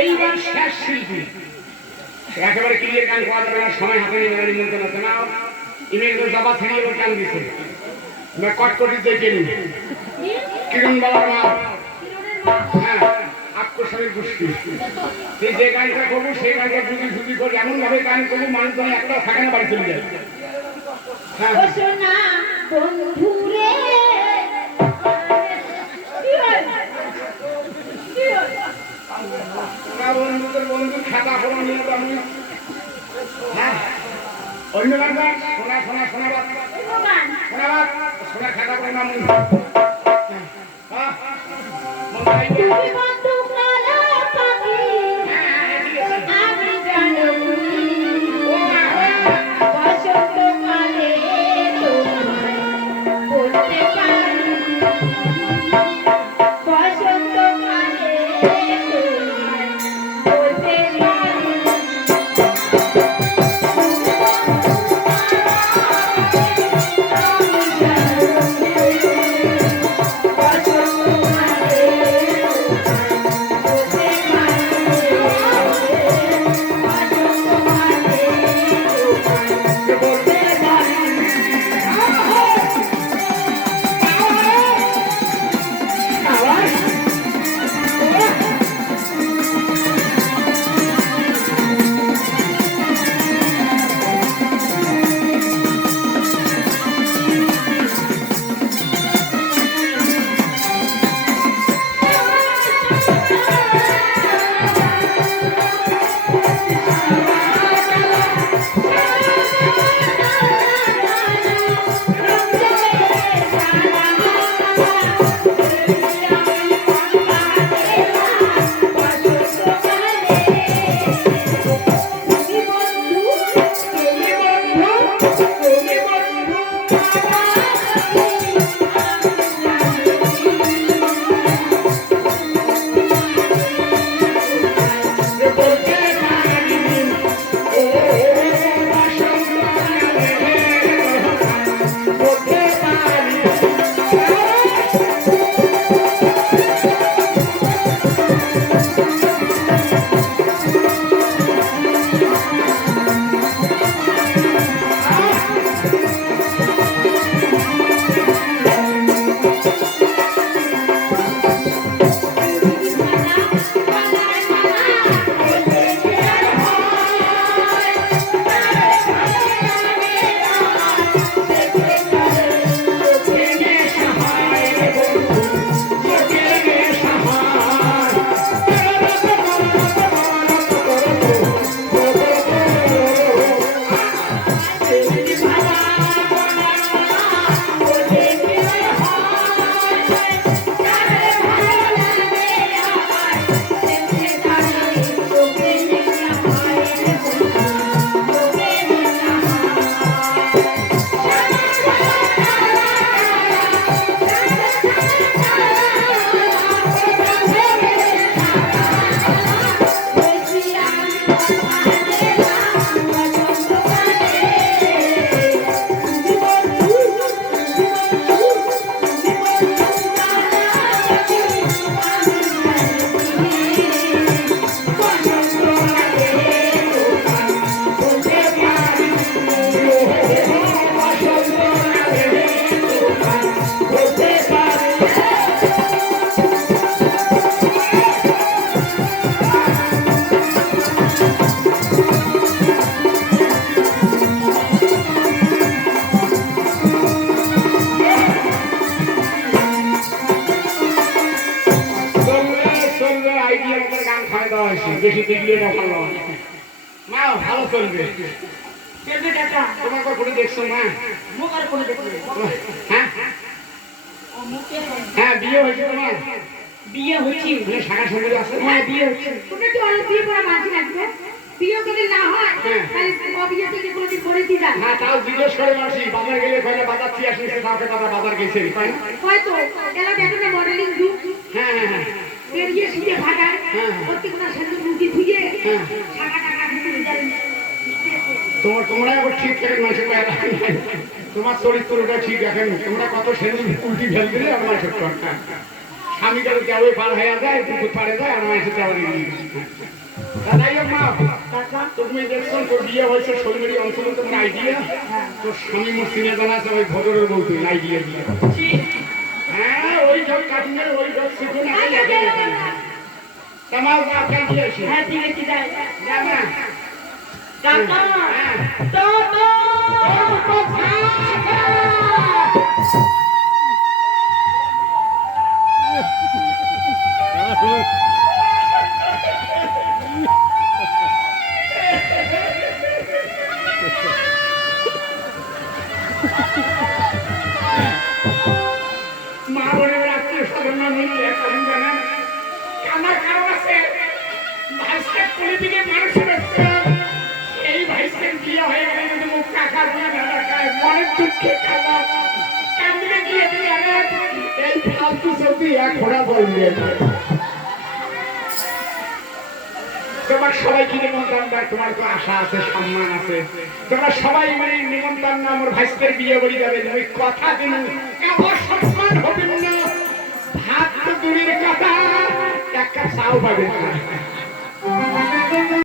এইবার শেষ শিল্পী। একেবারে ক্লিয়ার গান করা যাবে সময় হাতে নিয়ে না ইমেল জবা থেকে এবার গান দিছে? কটকটি দেখে নি কিরণ বাবার মা। যে সেই এমন ভাবে একটা থাকে না, বাড়ি চলে যায়। হ্যাঁ। ও হ্যাঁ। অন্য গান গান শোনা শোনা শোনা বাদ শোনা খাতা করে নাম হ্যাঁ। মনে হয় porque বেশি দেখলে না ভালো মা ভালো চলবে। চলবে কাকা, তোমার করে দেখছ মা? মুখ আর করে দেখবে। হ্যাঁ? হয়। হ্যাঁ বিয়ে হয়েছে তোমার? বিয়ে হয়েছে। মানে শাখা সঙ্গে আছে? হ্যাঁ বিয়ে হচ্ছে তোকে কি অনেক বিয়ে করা মাঝে রাখবে? বিয়ে যদি না হয় হ্যাঁ। তাহলে অবিয়ে থেকে কোনোদিন করে দিয়ে যান হ্যাঁ তাও জিজ্ঞেস করে মাসি। বাজার গেলে কয়টা বাজার থেকে আসলে সে কাউকে বাজার গেছে তাই? হয়তো এলা দেখো মডেলিং যুগ হ্যাঁ হ্যাঁ হ্যাঁ। বেরিয়ে শিখে ভাগায় হ্যাঁ। সেন্দুর তোমার তোমরা আবার ঠিক থাকে বেলা তোমার চরিত্রটা ঠিক দেখেন। তোমরা কত সেদিন উল্টি ফেল দিলে আমার ছোট্ট স্বামী গেলে পার হয়ে যায় পুকুর পাড়ে যায় আর মায়ের সাথে দাদাই মা তুমি দেখছ তোর বিয়ে হয়েছে শরীরের অঞ্চলে তোর আইডিয়া তোর স্বামী মুসলিমে জানা আছে ওই ভদরের বউ তুই আইডিয়া দিয়ে। হ্যাঁ ওই জল কাটিংয়ের ওই জল শিখুন তোমার আপনার দিয়ে এসে হ্যাঁ ঠিক আছে যাই জানা কাকা তো তো মা বোনের আত্মীয় স্বজন মিলে এখন জানেন তোমার সবাইকে নিমন্ত্রণ দেয় তোমার তো আশা আছে, সম্মান আছে। তোমরা সবাই মানে নিমন্ত্রণ না আমার ভাইস্তের বিয়ে বলি যাবে। ওই কথা দিন সম্মান হবে না। ভাত তো দূরের কথা। cakar sao pak